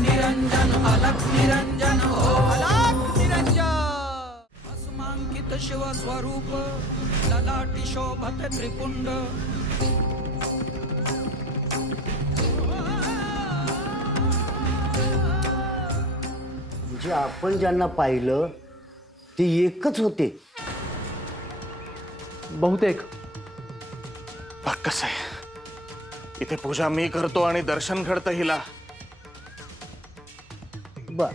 निरंजन अलख निरंजन हो अलख निरंजन भस्मांकित शिव स्वरूप ललाटी शोभत त्रिपुंड म्हणजे आपण ज्यांना पाहिलं ते एकच होते बहुतेक. बघ कसं आहे, इथे पूजा मी करतो आणि दर्शन घडतं हिला. बर,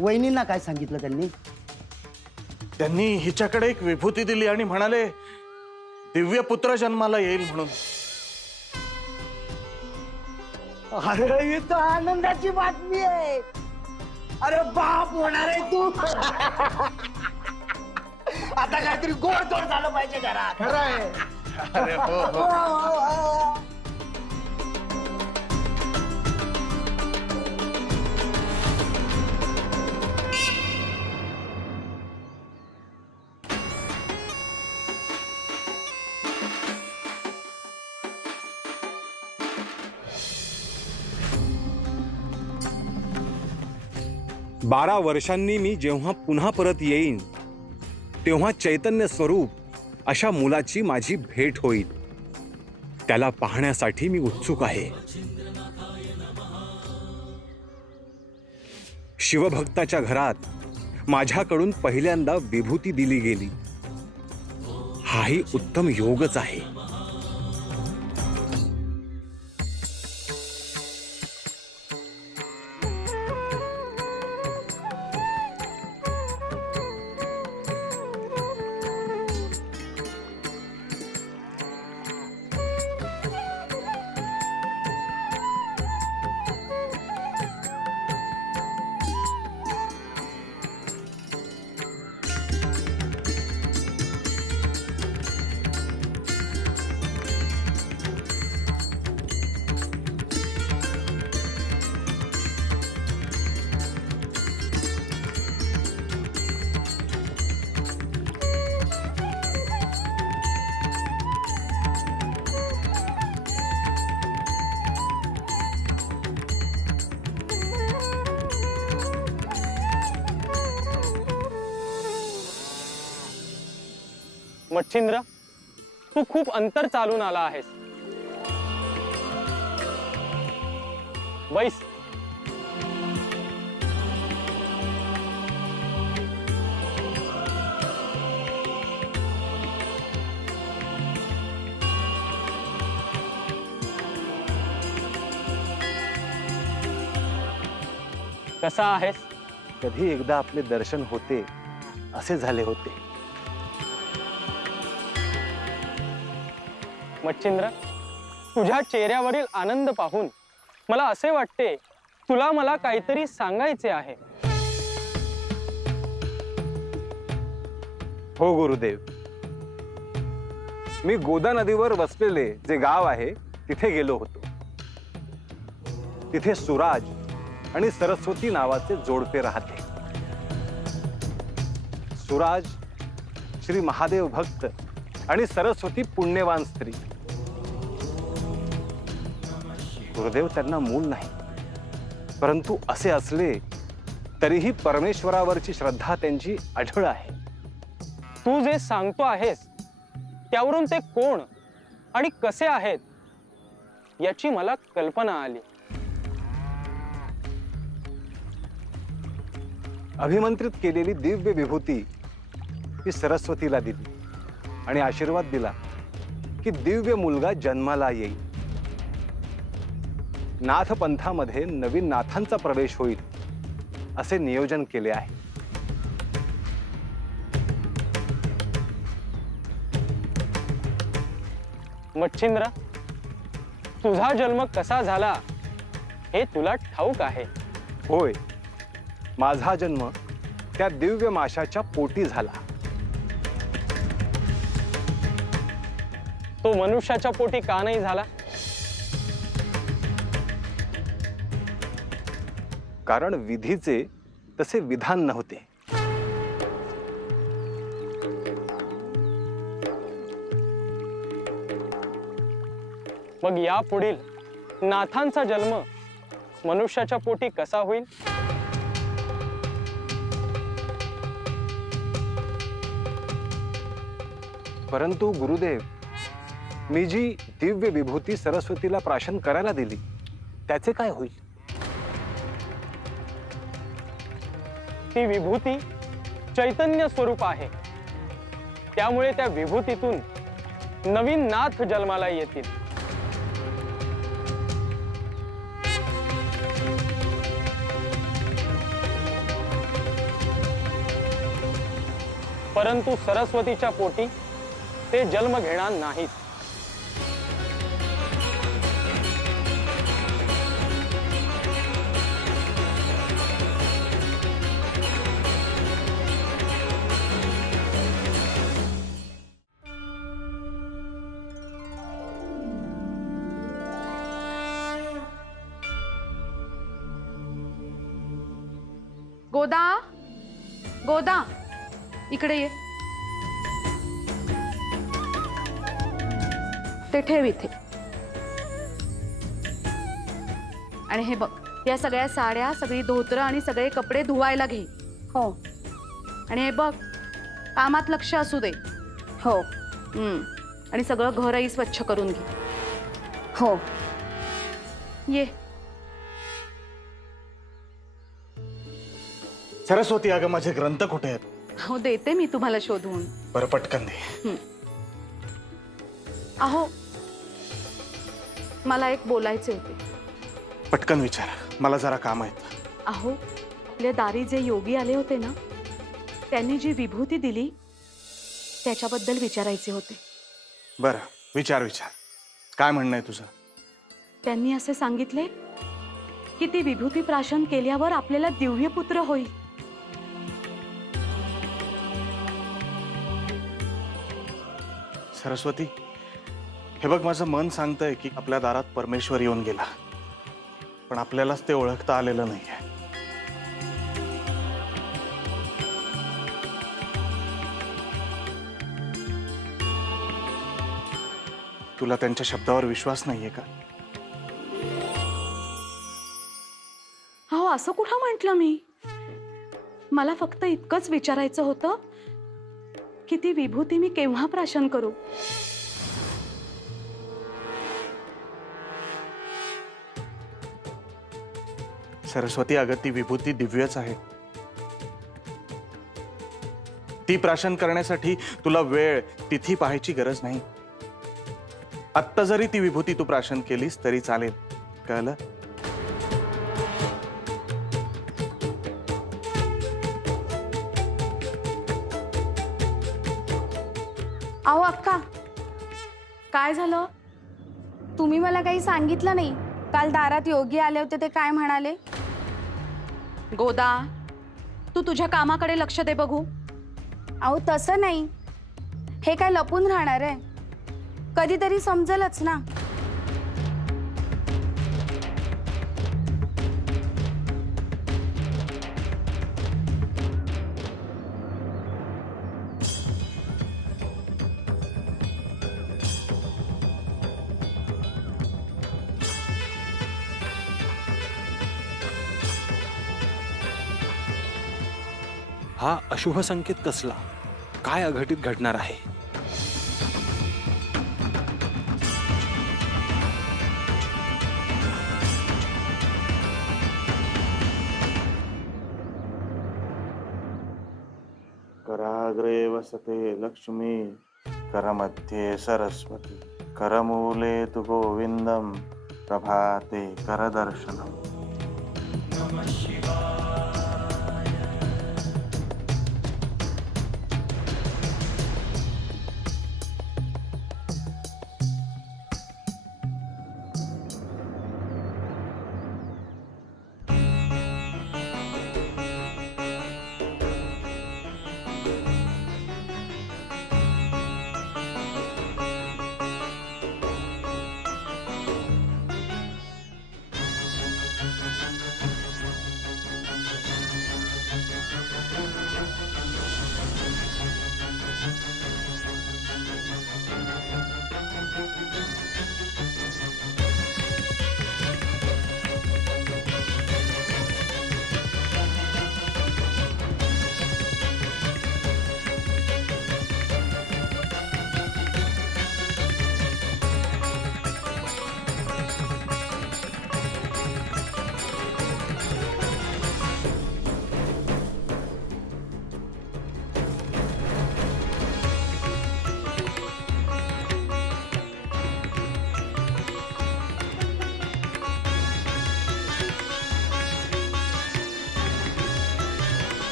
वहिनींना काय सांगितलं त्यांनी? त्यांनी हिच्याकडे एक विभूती दिली आणि म्हणाले दिव्य पुत्र जन्माला येईल म्हणून. अरे ही तर आनंदाची बातमी आहे. अरे बाप होणार आहे तू. आता काहीतरी गोडधोड झालं पाहिजे घरात. खरं आहे. अरे हो हो. बारा वर्षांनी मी जेव्हा पुन्हा परत येईन तेव्हा चैतन्य स्वरूप अशा मुलाची माझी भेट होईल. त्याला पाहण्यासाठी मी उत्सुक आहे. शिवभक्ताच्या घरात माझ्याकडून पहिल्यांदा विभूती दिली गेली. हाही उत्तम योगच आहे. मच्छिंद्र, तू खूप अंतर चालून आला आहेस. बैस. कसा आहेस? कधी एकदा आपले दर्शन होते असे झाले होते. मच्छिंद्र, तुझ्या चेहऱ्यावरील आनंद पाहून मला असे वाटते तुला मला काहीतरी सांगायचे आहे. हो गुरुदेव, मी गोदा नदीवर वसलेले जे गाव आहे तिथे गेलो होतो. तिथे सुराज आणि सरस्वती नावाचे जोडपे राहते. सुराज श्री महादेव भक्त आणि सरस्वती पुण्यवान स्त्री. गुरुदेव, त्यांना मूल नाही, परंतु असे असले तरीही परमेश्वरावरची श्रद्धा त्यांची अढळ आहे. तू जे सांगतो आहेस त्यावरून ते कोण आणि कसे आहेत याची मला कल्पना आली. अभिमंत्रित केलेली दिव्य विभूती ही सरस्वतीला दिली आणि आशीर्वाद दिला की दिव्य मुलगा जन्माला येईल. नाथ पंथामध्ये नवीन नाथांचा प्रवेश होईल असे नियोजन केले आहे. मच्छिंद्र, तुझा जन्म कसा झाला हे तुला ठाऊक आहे. होय, माझा जन्म त्या दिव्य माशाच्या पोटी झाला. तो मनुष्याच्या पोटी का नाही झाला? कारण विधीचे तसे विधान नव्हते. मग यापुढील नाथांचा जन्म मनुष्याच्या पोटी कसा होईल? परंतु गुरुदेव, मी जी दिव्य विभूती सरस्वतीला प्राशन करायला दिली त्याचे काय होईल? ती विभूती चैतन्य स्वरूप आहे, त्यामुळे त्या विभूतीतून नवीन नाथ जन्माला येतील. परंतु सरस्वतीच्या पोटी ते जन्म घेणार नाहीत. गोदा, गोदा, इकडे ये. ते ठेव इथे. आणि हे बघ, या सगळ्या साड्या, सगळी धोतर आणि सगळे कपडे धुवायला घे. हो. आणि हे बघ, कामात लक्ष असू दे. हो. आणि सगळं घरही स्वच्छ करून घे. हो. ये. सरस्वती, अगं माझे ग्रंथ कुठे आहेत? हो, देते मी तुम्हाला शोधून. बरं, पटकन दे. अहो, मला एक बोलायचे होते. पटकन विचार, मला जरा काम आहेत. अहो, आपल्या दारी जे योगी आले होते ना, त्यांनी जी विभूती दिली त्याच्याबद्दल विचारायचे होते. बरं, विचार विचार, काय म्हणणं आहे तुझं? त्यांनी असे सांगितले की ती विभूती प्राशन केल्यावर आपल्याला दिव्य पुत्र होईल. सरस्वती, हे बघ, माझं मन सांगतंय की आपल्या दारात परमेश्वर येऊन गेला, पण आपल्यालाच ते ओळखता आलेलं नाहीये. तुला त्यांच्या शब्दावर विश्वास नाहीये का? अहो, असं कुठं म्हटलं मी? मला फक्त इतकंच विचारायचं होतं की ती विभूती मी केव्हा प्राशन करू. सरस्वती, अगं ती विभूती दिव्यच आहे. ती प्राशन करण्यासाठी तुला वेळ, तिथी पाहायची गरज नाही. आत्ता जरी ती विभूती तू प्राशन केलीस तरी चालेल, कळलं? अहो अक्का, काय झालं? तुम्ही मला काही सांगितलं नाही. काल दारात योगी आले होते, ते काय म्हणाले? गोदा, तू तुझ्या कामाकडे लक्ष दे बघू. अहो, तसं नाही. हे काय लपून राहणार आहे? कधीतरी समजेलच ना. हा अशुभ संकेत कसला? काय अघटित घडणार आहे? कराग्रे वसते लक्ष्मी, करमध्ये सरस्वती, करमूले तु गोविंदम, प्रभाते करदर्शनम.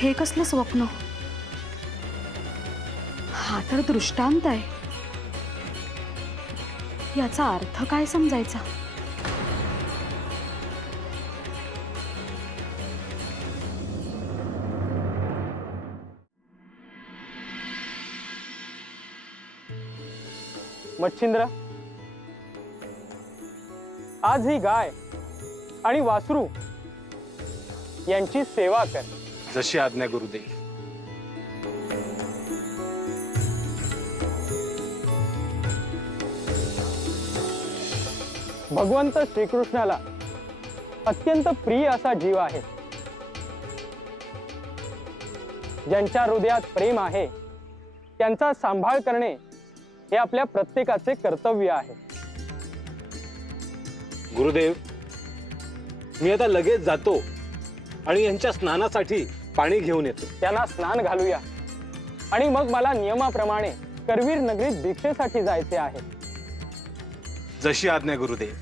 हे कसलं स्वप्न? हा तर दृष्टांत आहे. याचा अर्थ काय समजायचा? मच्छिंद्र, आज ही गाय आणि वासरू यांची सेवा कर. जशी आज्ञा गुरुदेव. भगवंत श्रीकृष्णाला अत्यंत प्रिय असा जीव आहे. ज्यांच्या हृदयात प्रेम आहे त्यांचा सांभाळ करणे हे आपल्या प्रत्येकाचे कर्तव्य आहे. गुरुदेव, मी आता लगेच जातो आणि यांच्या स्नानासाठी पाणी घेऊन येतो. त्यांना स्नान घालूया आणि मग मला नियमाप्रमाणे करवीर नगरीत दीक्षेसाठी जायचे आहे. जशी आज्ञा गुरुदेव.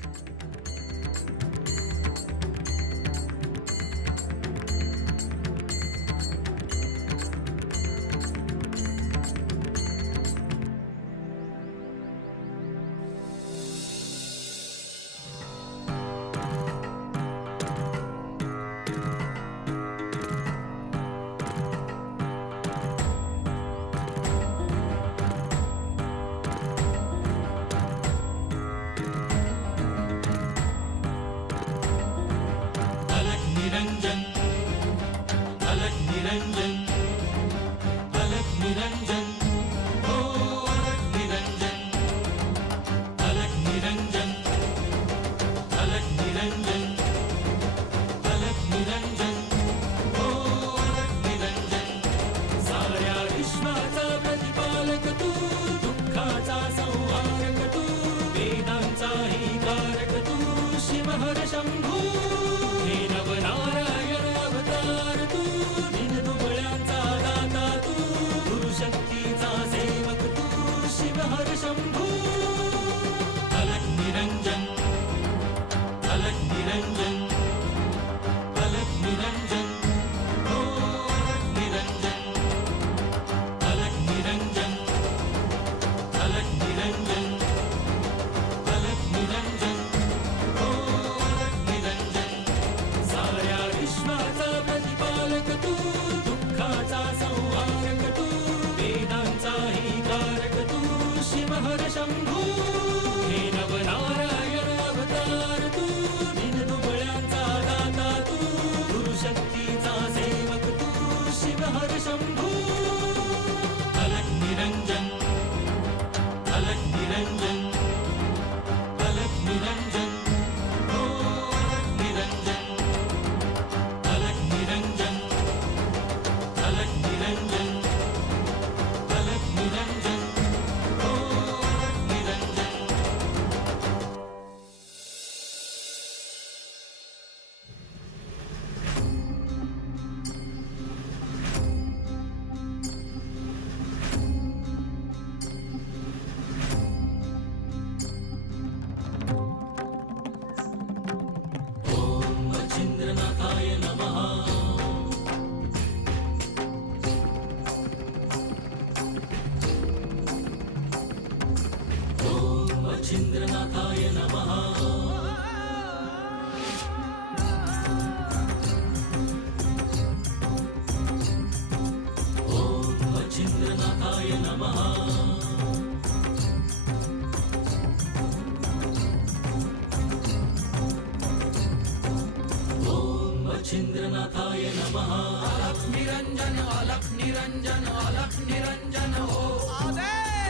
निरंजन अलख निरंजन अलख निरंजन हो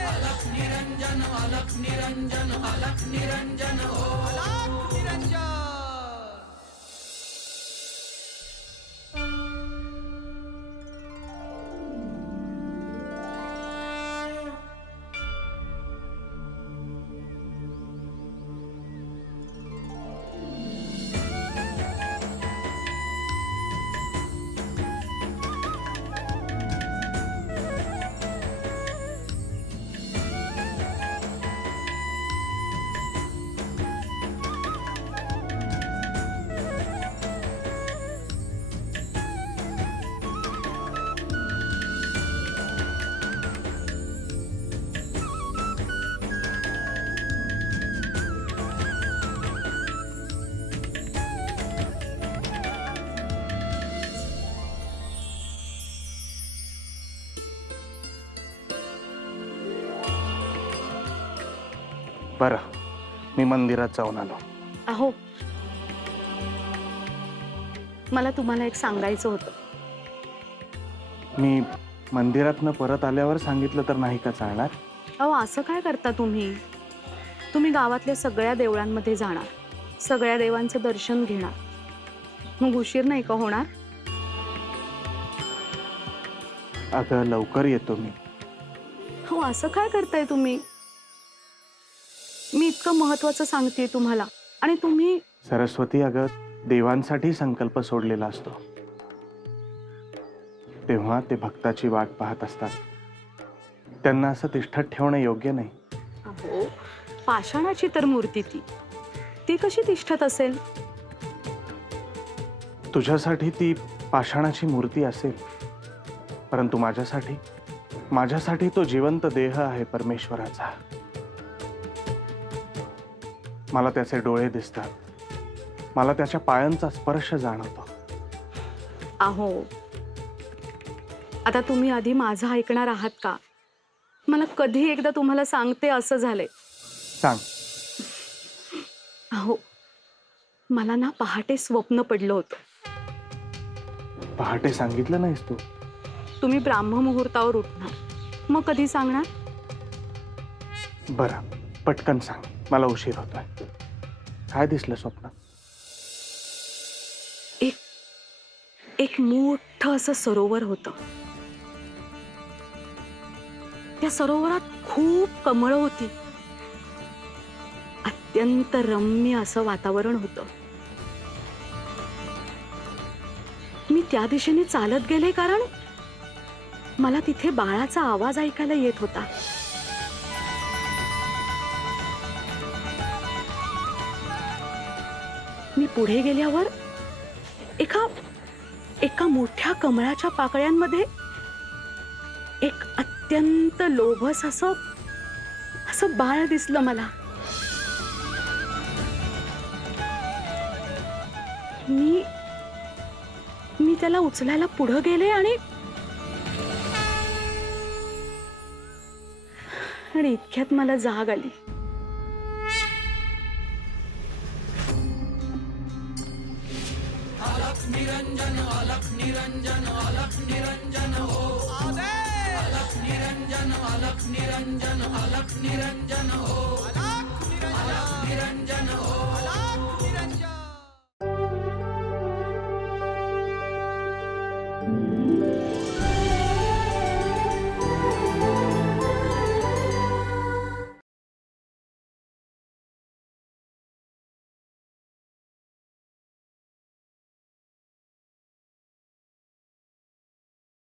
अलख निरंजन अलख निरंजन अलख निरंजन हो अलख निरंजन. बरं, मी मंदिरात जाऊन आलो. अहो, मला तुम्हाला एक सांगायचं होतं. मी मंदिरातनं परत आल्यावर सांगितलं तर नाही का चालणार? अहो, असं काय करता तुम्ही? तुम्ही गावातल्या सगळ्या देवळांमध्ये जाणार, सगळ्या देवांचं दर्शन घेणार, मग उशीर नाही का होणार? अगं लवकर येतो मी. हो, असं काय करताय तुम्ही? मी इतकं महत्वाचं सांगतेय तुम्हाला आणि तुम्ही. सरस्वती, अगं देवांसाठी संकल्प सोडलेला असतो, तेव्हा ते भक्ताची वाट पाहत असतात. त्यांना असं तिष्ठत ठेवणं योग्य नाही. अहो, पाषाणाची तर मूर्ती ती कशी तिष्ठत असेल? तुझ्यासाठी ती पाषाणाची मूर्ती असेल, परंतु माझ्यासाठी तो जिवंत देह आहे परमेश्वराचा. मला त्याचे डोळे दिसतात, मला त्याच्या पायांचा स्पर्श जाणवतो. अहो, आता तुम्ही आधी माझं ऐकणार आहात का? मला कधी एकदा तुम्हाला सांगते असं झालंय. सांग. अहो, मला ना पहाटे स्वप्न पडलं होतं. पहाटे सांगितलं नाहीस तू? तुम्ही ब्राह्म मुहूर्तावर उठणार, मग कधी सांगणार? बरं, पटकन सांग, मला उशीर होतोय. काय दिसलं स्वप्न? एक मोठं असं सरोवर होतं. त्या सरोवरात खूप कमळं होती. अत्यंत रम्य असं वातावरण होतं. मी त्या दिशेने चालत गेले, कारण मला तिथे बाळाचा आवाज ऐकायला येत होता. मी पुढे गेल्यावर एका मोठ्या कमळाच्या पाकळ्यांमध्ये एक अत्यंत लोभस असं बाळ दिसलं मला. मी त्याला उचलायला पुढे गेले आणि इतक्यात मला जाग आली. निरंजन अलख निरंजन अलख निरंजन हो. अलख निरंजन अलख निरंजन अलख निरंजन हो. अलख निरंजन हो.